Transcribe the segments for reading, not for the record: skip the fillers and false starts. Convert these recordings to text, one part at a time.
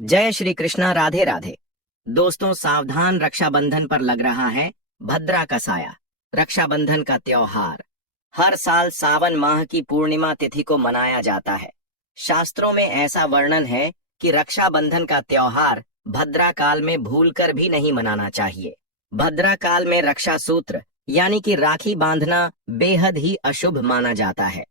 जय श्री कृष्णा। राधे राधे। दोस्तों, सावधान, रक्षाबंधन पर लग रहा है भद्रा का साया। रक्षाबंधन का त्योहार हर साल सावन माह की पूर्णिमा तिथि को मनाया जाता है। शास्त्रों में ऐसा वर्णन है कि रक्षाबंधन का त्योहार भद्रा काल में भूलकर भी नहीं मनाना चाहिए। भद्रा काल में रक्षा सूत्र यानी कि राखी बांधना बेहद ही अशुभ माना जाता है।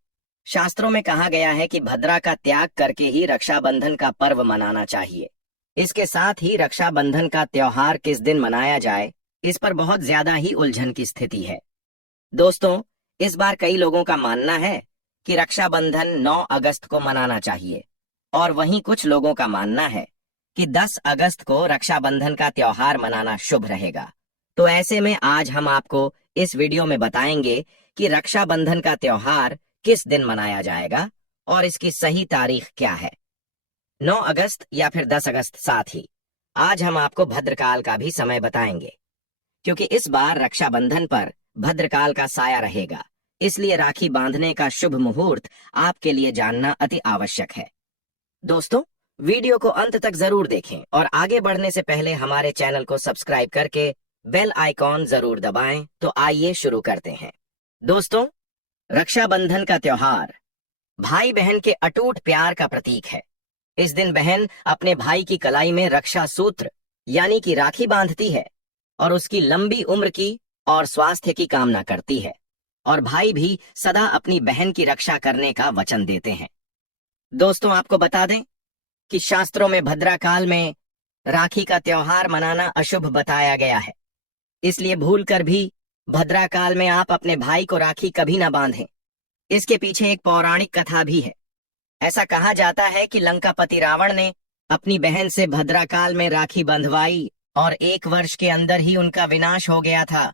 शास्त्रों में कहा गया है कि भद्रा का त्याग करके ही रक्षाबंधन का पर्व मनाना चाहिए। इसके साथ ही रक्षाबंधन का त्योहार किस दिन मनाया जाए, इस पर बहुत ज्यादा ही उलझन की स्थिति है। दोस्तों, इस बार कई लोगों का मानना है कि रक्षाबंधन 9 अगस्त को मनाना चाहिए और वहीं कुछ लोगों का मानना है कि 10 अगस्त को रक्षाबंधन का त्योहार मनाना शुभ रहेगा। तो ऐसे में आज हम आपको इस वीडियो में बताएंगे कि रक्षाबंधन का त्योहार किस दिन मनाया जाएगा और इसकी सही तारीख क्या है। 9 अगस्त या फिर 10 अगस्त। साथ ही आज हम आपको भद्रकाल का भी समय बताएंगे, क्योंकि इस बार रक्षाबंधन पर भद्रकाल का साया रहेगा। इसलिए राखी बांधने का शुभ मुहूर्त आपके लिए जानना अति आवश्यक है। दोस्तों, वीडियो को अंत तक जरूर देखें और आगे बढ़ने से पहले हमारे चैनल को सब्सक्राइब करके बेल आइकॉन जरूर दबाएं। तो आइए शुरू करते हैं। दोस्तों, रक्षाबंधन का त्योहार भाई बहन के अटूट प्यार का प्रतीक है। इस दिन बहन अपने भाई की कलाई में रक्षा सूत्र यानी कि राखी बांधती है और उसकी लंबी उम्र की और स्वास्थ्य की कामना करती है, और भाई भी सदा अपनी बहन की रक्षा करने का वचन देते हैं। दोस्तों, आपको बता दें कि शास्त्रों में भद्रा काल में राखी का त्योहार मनाना अशुभ बताया गया है। इसलिए भूलकर भी भद्रा काल में आप अपने भाई को राखी कभी न बांधें। इसके पीछे एक पौराणिक कथा भी है। ऐसा कहा जाता है कि लंकापति रावण ने अपनी बहन से भद्रा काल में राखी बंधवाई और 1 वर्ष के अंदर ही उनका विनाश हो गया था।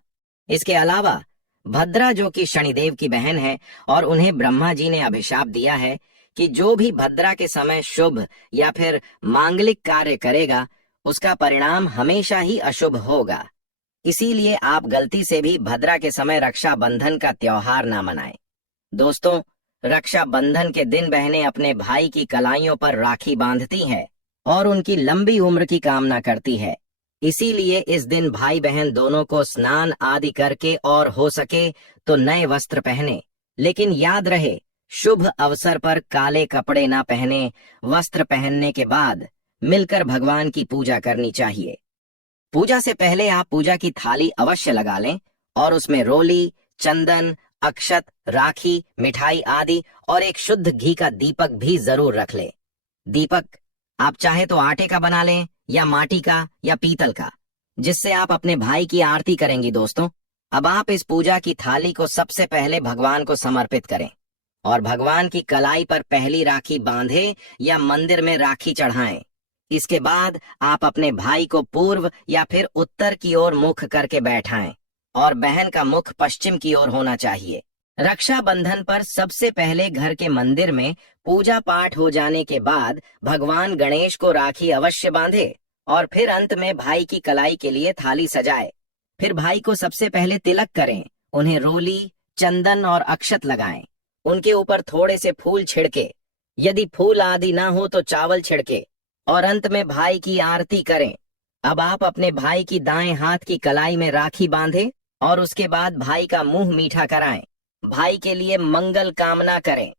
इसके अलावा भद्रा, जो कि शनिदेव की बहन है, और उन्हें ब्रह्मा जी ने अभिशाप दिया है कि जो भी भद्रा के समय शुभ या फिर मांगलिक कार्य करेगा उसका परिणाम हमेशा ही अशुभ होगा। इसीलिए आप गलती से भी भद्रा के समय रक्षाबंधन का त्योहार ना मनाएं। दोस्तों, रक्षाबंधन के दिन बहनें अपने भाई की कलाइयों पर राखी बांधती हैं और उनकी लंबी उम्र की कामना करती है। इसीलिए इस दिन भाई बहन दोनों को स्नान आदि करके और हो सके तो नए वस्त्र पहने, लेकिन याद रहे शुभ अवसर पर काले कपड़े ना पहने। वस्त्र पहनने के बाद मिलकर भगवान की पूजा करनी चाहिए। पूजा से पहले आप पूजा की थाली अवश्य लगा लें और उसमें रोली, चंदन, अक्षत, राखी, मिठाई आदि और एक शुद्ध घी का दीपक भी जरूर रख लें। दीपक आप चाहे तो आटे का बना लें या माटी का या पीतल का, जिससे आप अपने भाई की आरती करेंगी। दोस्तों, अब आप इस पूजा की थाली को सबसे पहले भगवान को समर्पित करें और भगवान की कलाई पर पहली राखी बांधें या मंदिर में राखी चढ़ाएं। इसके बाद आप अपने भाई को पूर्व या फिर उत्तर की ओर मुख करके बैठाएं और बहन का मुख पश्चिम की ओर होना चाहिए। रक्षाबंधन पर सबसे पहले घर के मंदिर में पूजा पाठ हो जाने के बाद भगवान गणेश को राखी अवश्य बांधे और फिर अंत में भाई की कलाई के लिए थाली सजाए। फिर भाई को सबसे पहले तिलक करें, उन्हें रोली, चंदन और अक्षत लगाएं। उनके ऊपर थोड़े से फूल छिड़के, यदि फूल आदि ना हो तो चावल छिड़के, और अंत में भाई की आरती करें। अब आप अपने भाई की दाएं हाथ की कलाई में राखी बांधें और उसके बाद भाई का मुंह मीठा कराएं। भाई के लिए मंगल कामना करें।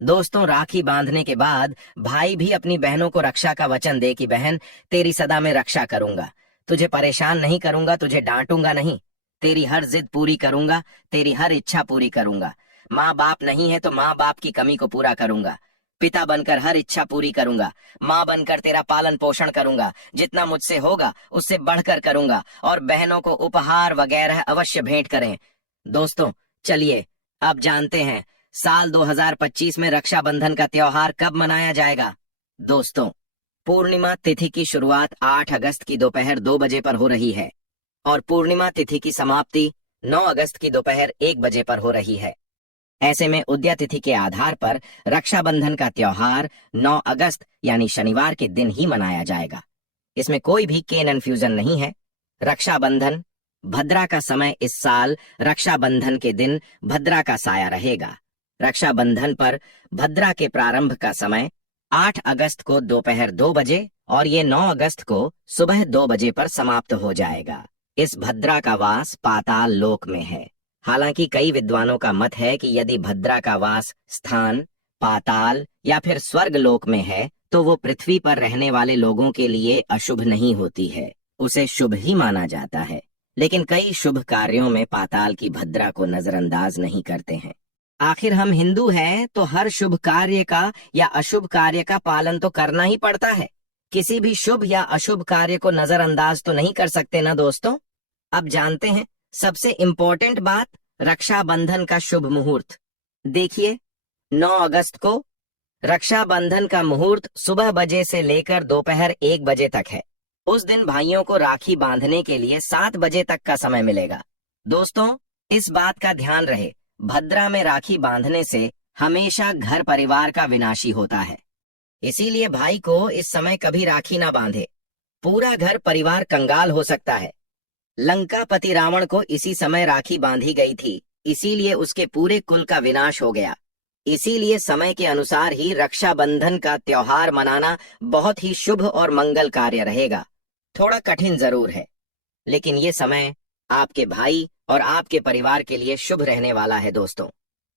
दोस्तों, राखी बांधने के बाद भाई भी अपनी बहनों को रक्षा का वचन दे कि बहन, तेरी सदा मैं रक्षा करूंगा, तुझे परेशान नहीं करूंगा, तुझे डांटूंगा नहीं, तेरी हर जिद पूरी करूंगा, तेरी हर इच्छा पूरी करूंगा। माँ बाप नहीं है तो माँ बाप की कमी को पूरा करूंगा, पिता बनकर हर इच्छा पूरी करूंगा, माँ बनकर तेरा पालन पोषण करूंगा, जितना मुझसे होगा उससे बढ़कर करूंगा, और बहनों को उपहार वगैरह अवश्य भेंट करें। दोस्तों, चलिए अब जानते हैं साल 2025 में रक्षाबंधन का त्योहार कब मनाया जाएगा। दोस्तों, पूर्णिमा तिथि की शुरुआत 8 अगस्त की दोपहर 2 बजे पर हो रही है और पूर्णिमा तिथि की समाप्ति 9 अगस्त की दोपहर 1 बजे पर हो रही है। ऐसे में उदया तिथि के आधार पर रक्षाबंधन का त्योहार 9 अगस्त यानी शनिवार के दिन ही मनाया जाएगा। इसमें कोई भी कन्फ्यूजन नहीं है। रक्षाबंधन भद्रा का समय इस साल रक्षाबंधन के दिन भद्रा का साया रहेगा। रक्षाबंधन पर भद्रा के प्रारंभ का समय 8 अगस्त को दोपहर 2 बजे और ये 9 अगस्त को सुबह 2 बजे पर समाप्त हो जाएगा। इस भद्रा का वास पाताल लोक में है। हालांकि कई विद्वानों का मत है कि यदि भद्रा का वास स्थान पाताल या फिर स्वर्ग लोक में है तो वो पृथ्वी पर रहने वाले लोगों के लिए अशुभ नहीं होती है, उसे शुभ ही माना जाता है। लेकिन कई शुभ कार्यों में पाताल की भद्रा को नजरअंदाज नहीं करते हैं। आखिर हम हिंदू हैं तो हर शुभ कार्य का या अशुभ कार्य का पालन तो करना ही पड़ता है। किसी भी शुभ या अशुभ कार्य को नजरअंदाज तो नहीं कर सकते ना दोस्तों। अब जानते हैं सबसे इम्पोर्टेंट बात, रक्षाबंधन का शुभ मुहूर्त। देखिए 9 अगस्त को रक्षाबंधन का मुहूर्त सुबह बजे से लेकर दोपहर 1 बजे तक है। उस दिन भाइयों को राखी बांधने के लिए 7 बजे तक का समय मिलेगा। दोस्तों इस बात का ध्यान रहे, भद्रा में राखी बांधने से हमेशा घर परिवार का विनाशी होता है। इसीलिए भाई को इस समय कभी राखी ना बांधे, पूरा घर परिवार कंगाल हो सकता है। लंकापति रावण को इसी समय राखी बांधी गई थी, इसीलिए उसके पूरे कुल का विनाश हो गया। इसीलिए समय के अनुसार ही रक्षाबंधन का त्योहार मनाना बहुत ही शुभ और मंगल कार्य रहेगा। थोड़ा कठिन जरूर है, लेकिन ये समय आपके भाई और आपके परिवार के लिए शुभ रहने वाला है। दोस्तों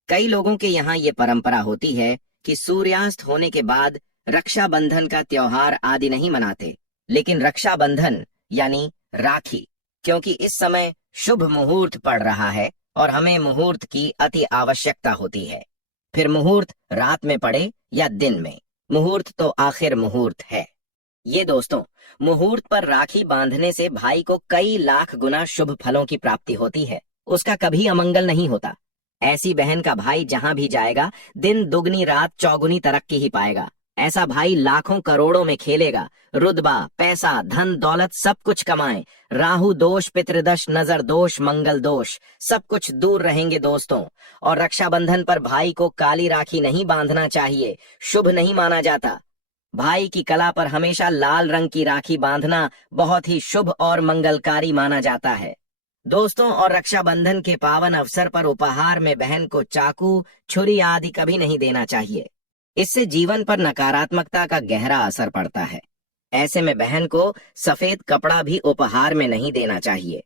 कई लोगों के यहाँ ये परंपरा होती है कि सूर्यास्त होने के बाद रक्षाबंधन का त्योहार आदि नहीं मनाते, लेकिन रक्षाबंधन यानी राखी, क्योंकि इस समय शुभ मुहूर्त पड़ रहा है और हमें मुहूर्त की अति आवश्यकता होती है। फिर मुहूर्त रात में पड़े या दिन में, मुहूर्त तो आखिर मुहूर्त है। ये दोस्तों मुहूर्त पर राखी बांधने से भाई को कई लाख गुना शुभ फलों की प्राप्ति होती है, उसका कभी अमंगल नहीं होता। ऐसी बहन का भाई जहां भी जाएगा दिन दुगनी रात चौगुनी तरक्की ही पाएगा। ऐसा भाई लाखों करोड़ों में खेलेगा, रुतबा पैसा धन दौलत सब कुछ कमाए, राहु दोष पितृदोष नजर दोष मंगल दोष सब कुछ दूर रहेंगे दोस्तों। और रक्षाबंधन पर भाई को काली राखी नहीं बांधना चाहिए, शुभ नहीं माना जाता। भाई की कला पर हमेशा लाल रंग की राखी बांधना बहुत ही शुभ और मंगलकारी माना जाता है दोस्तों। और रक्षाबंधन के पावन अवसर पर उपहार में बहन को चाकू छुरी आदि कभी नहीं देना चाहिए, इससे जीवन पर नकारात्मकता का गहरा असर पड़ता है। ऐसे में बहन को सफेद कपड़ा भी उपहार में नहीं देना चाहिए,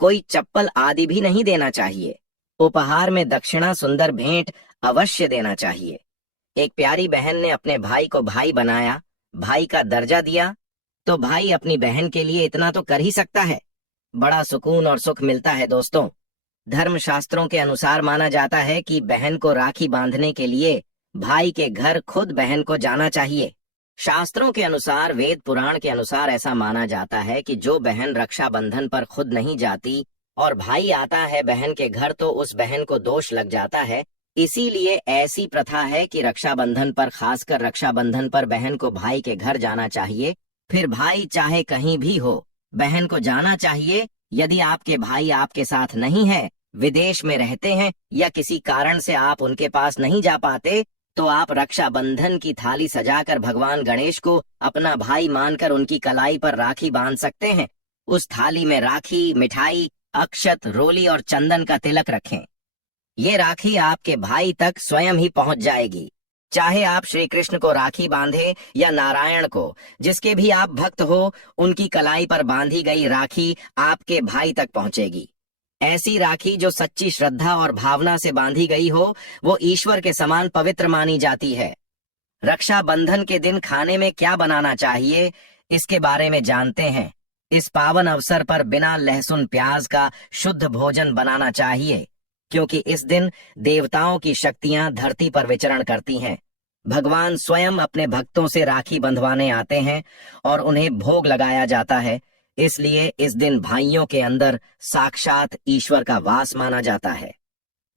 कोई चप्पल आदि भी नहीं देना चाहिए। उपहार में दक्षिणा सुंदर भेंट अवश्य देना चाहिए। एक प्यारी बहन ने अपने भाई को भाई बनाया, भाई का दर्जा दिया, तो भाई अपनी बहन के लिए इतना तो कर ही सकता है। बड़ा सुकून और सुख मिलता है दोस्तों। धर्मशास्त्रों के अनुसार माना जाता है कि बहन को राखी बांधने के लिए भाई के घर खुद बहन को जाना चाहिए। शास्त्रों के अनुसार, वेद पुराण के अनुसार ऐसा माना जाता है कि जो बहन रक्षाबंधन पर खुद नहीं जाती और भाई आता है बहन के घर तो उस बहन को दोष लग जाता है। इसीलिए ऐसी प्रथा है कि रक्षाबंधन पर, खासकर रक्षाबंधन पर बहन को भाई के घर जाना चाहिए। फिर भाई चाहे कहीं भी हो, बहन को जाना चाहिए। यदि आपके भाई आपके साथ नहीं है, विदेश में रहते हैं या किसी कारण से आप उनके पास नहीं जा पाते, तो आप रक्षाबंधन की थाली सजाकर भगवान गणेश को अपना भाई मानकर उनकी कलाई पर राखी बांध सकते हैं। उस थाली में राखी, मिठाई, अक्षत, रोली और चंदन का तिलक रखें। ये राखी आपके भाई तक स्वयं ही पहुंच जाएगी। चाहे आप श्री कृष्ण को राखी बांधे या नारायण को, जिसके भी आप भक्त हो, उनकी कलाई पर बांधी गई राखी आपके भाई तक पहुंचेगी। ऐसी राखी जो सच्ची श्रद्धा और भावना से बांधी गई हो, वो ईश्वर के समान पवित्र मानी जाती है। रक्षाबंधन के दिन खाने में क्या बनाना चाहिए, इसके बारे में जानते हैं। इस पावन अवसर पर बिना लहसुन प्याज का शुद्ध भोजन बनाना चाहिए, क्योंकि इस दिन देवताओं की शक्तियां धरती पर विचरण करती हैं। भगवान स्वयं अपने भक्तों से राखी बंधवाने आते हैं और उन्हें भोग लगाया जाता है। इसलिए इस दिन भाइयों के अंदर साक्षात ईश्वर का वास माना जाता है।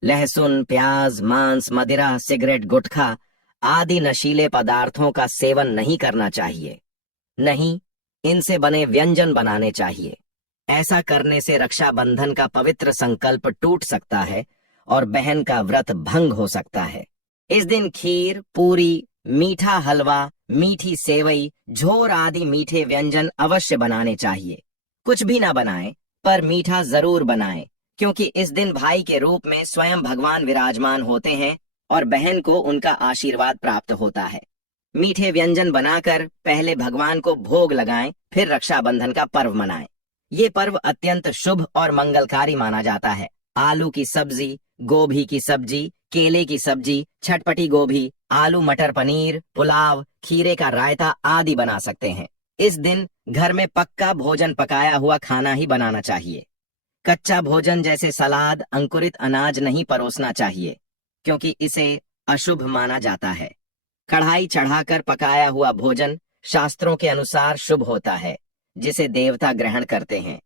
लहसुन, प्याज, मांस, मदिरा, सिगरेट, गुटखा आदि नशीले पदार्थों का सेवन नहीं करना चाहिए। नहीं, इनसे बने व्यंजन बनाने चाहिए। ऐसा करने से रक्षाबंधन का पवित्र संकल्प टूट सकता है और बहन का व्रत भंग हो सकता है। इस दिन खीर, पूरी, मीठा हलवा, मीठी सेवई, झोर आदि मीठे व्यंजन अवश्य बनाने चाहिए। कुछ भी ना बनाएं, पर मीठा जरूर बनाएं, क्योंकि इस दिन भाई के रूप में स्वयं भगवान विराजमान होते हैं और बहन को उनका आशीर्वाद प्राप्त होता है। मीठे व्यंजन बनाकर पहले भगवान को भोग लगाएं, फिर रक्षाबंधन का पर्व मनाएं। ये पर्व अत्यंत शुभ और मंगलकारी माना जाता है। आलू की सब्जी, गोभी की सब्जी, केले की सब्जी, छटपटी गोभी, आलू मटर पनीर, पुलाव, खीरे का रायता आदि बना सकते हैं। इस दिन घर में पक्का भोजन पकाया हुआ खाना ही बनाना चाहिए। कच्चा भोजन जैसे सलाद, अंकुरित अनाज नहीं परोसना चाहिए, क्योंकि इसे अशुभ माना जाता है। कढ़ाई चढ़ाकर पकाया हुआ भोजन शास्त्रों के अनुसार शुभ होता है, जिसे देवता ग्रहण करते हैं।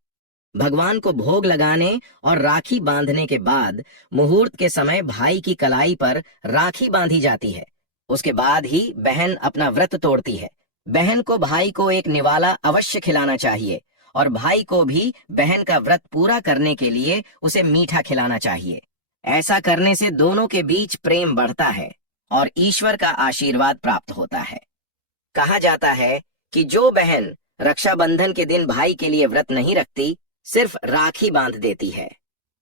भगवान को भोग लगाने और राखी बांधने के बाद मुहूर्त के समय भाई की कलाई पर राखी बांधी जाती है। उसके बाद ही बहन अपना व्रत तोड़ती है। बहन को भाई को एक निवाला अवश्य खिलाना चाहिए और भाई को भी बहन का व्रत पूरा करने के लिए उसे मीठा खिलाना चाहिए। ऐसा करने से दोनों के बीच प्रेम बढ़ता है और ईश्वर का आशीर्वाद प्राप्त होता है। कहा जाता है कि जो बहन रक्षाबंधन के दिन भाई के लिए व्रत नहीं रखती, सिर्फ राखी बांध देती है,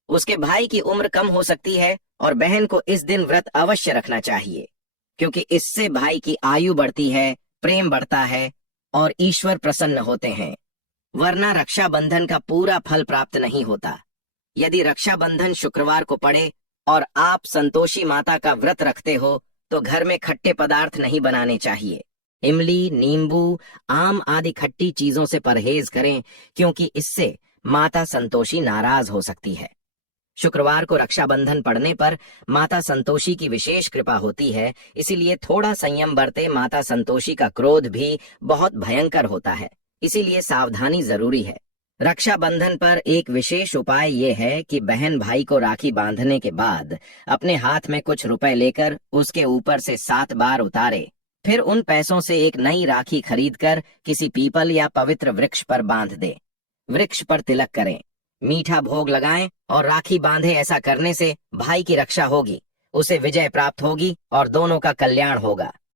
उसके भाई की उम्र कम हो सकती है और बहन को इस दिन व्रत अवश्य रखना चाहिए, क्योंकि इससे भाई की आयु बढ़ती है, प्रेम बढ़ता है और ईश्वर प्रसन्न होते हैं। वरना रक्षाबंधन का पूरा फल प्राप्त नहीं होता। यदि रक्षाबंधन शुक्रवार को पड़े और आप संतोषी माता का व्रत रखते हो, तो घर में खट्टे पदार्थ नहीं बनाने चाहिए। इमली, नींबू, आम आदि खट्टी चीजों से परहेज करें, क्योंकि इससे माता संतोषी नाराज हो सकती है। शुक्रवार को रक्षाबंधन पड़ने पर माता संतोषी की विशेष कृपा होती है, इसीलिए थोड़ा संयम बरते। माता संतोषी का क्रोध भी बहुत भयंकर होता है, इसीलिए सावधानी जरूरी है। रक्षाबंधन पर एक विशेष उपाय ये है कि बहन भाई को राखी बांधने के बाद अपने हाथ में कुछ रुपए लेकर उसके ऊपर से 7 बार उतारे, फिर उन पैसों से एक नई राखी खरीदकर किसी पीपल या पवित्र वृक्ष पर बांध दे। वृक्ष पर तिलक करें, मीठा भोग लगाएं और राखी बांधे। ऐसा करने से भाई की रक्षा होगी, उसे विजय प्राप्त होगी और दोनों का कल्याण होगा।